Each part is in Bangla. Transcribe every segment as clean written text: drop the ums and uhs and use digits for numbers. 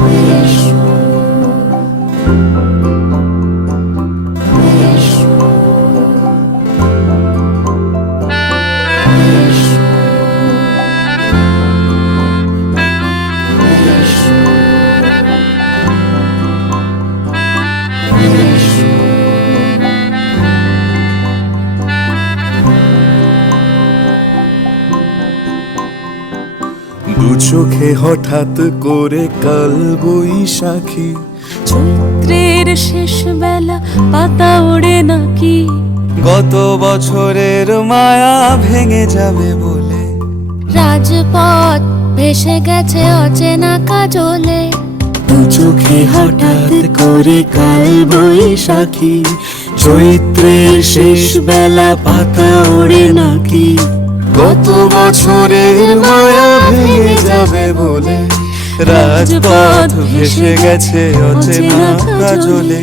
দু চোখে হঠাৎ করে কাল বৈশাখী, চৈত্রের শেষ বেলা পাতা ওড়ে নাকি, গত বছরের মায়া ভেঙে যাবে বলে রাজপথ ভেসে গেছে অচেনা কাজলে। দু চোখে হঠাৎ করে কাল বৈশাখী, চৈত্রের শেষ বেলা পাতা ওড়ে নাকি, গত বছরের মায়া ভেঙে যাবে বলে রাজপথ ভেসে গেছে অচেনা কাজলে।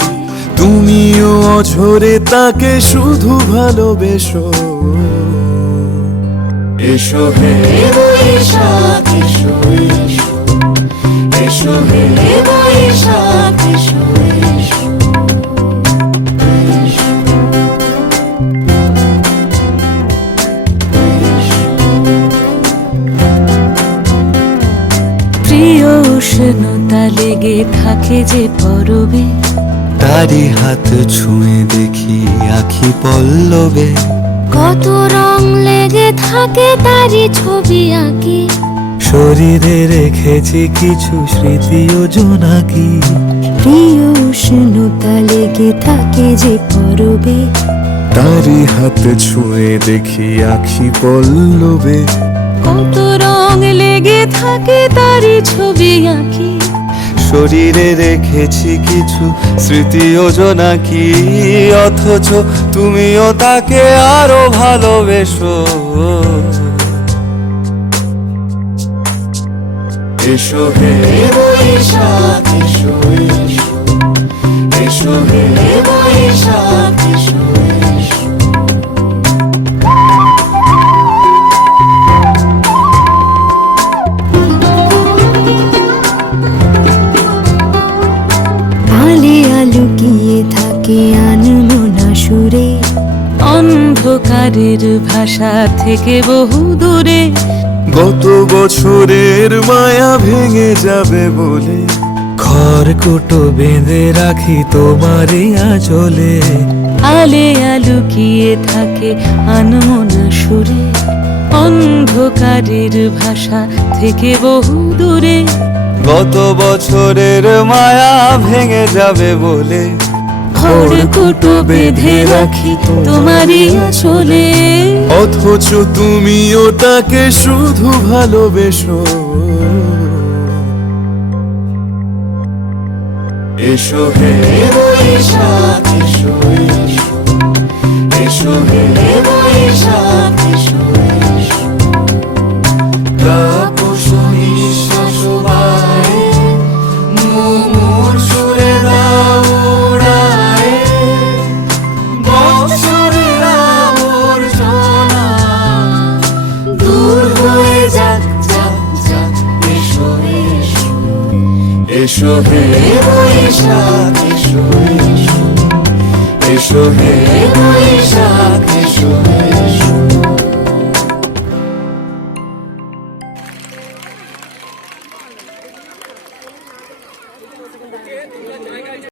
তুমিও অঝরে তাকে শুধু ভালোবেসো, এসো হে বৈশাখ এসো এসো, এসো হে বৈশাখ এসো এসো। প্রিয় উষ্ণতা লেগে থাকে যে পরবে, তারি হাত ছুঁয়ে দেখি আখি পল্লবে, কত রং লেগে থাকে তারই ছবি আঁকি, শরীরে রেখেছি কিছু স্মৃতি ও জোনাকি। প্রিয় উষ্ণতা লেগে থাকে যে পরবে, তারি হাত ছুঁয়ে দেখি আখি পল্লবে, কত রং লেগে থাকে তারই ছবি আঁকি, শরীরে রেখেছি কিছু স্মৃতি ও জোনাকি। অথচ তুমিও তাকে আরো ভালোবেসো, এসো হে বৈশাখ এসো এসো, এসো হে বৈশাখ এসো এসো। আলে আলুকিয়ে থাকে আনমনা সুরে, অন্ধকারের ভাষা থেকে বহু দূরে, গত বছরের মায়া ভেঙে যাবে বলে খড়কুটো বেঁধে রাখি তোমারই আঁচলে। আলে আলুকিয়ে থাকে আনমনা সুরে, অন্ধকারের ভাষা থেকে বহু দূরে, গত বছরের মায়া ভেঙে যাবে বলে খড়কুটো বেঁধে রাখি তোমারই আঁচলে। অথচ তুমিও তাকে শুধু ভালোবেসো, এসো হে বৈশাখ এসো এসো, এসো হে বৈশাখ এসো এসো। তাপস নিঃশ্বাস বায়ে, মুমুর সুরে দাও উড়ায়ে, বৎসরের আবর্জনা দূর হয়ে যাক যাক যাক, এসো এসো, এসো হে বৈশাখ এসো এসো, এসো হে বৈশাখ এসো এসো।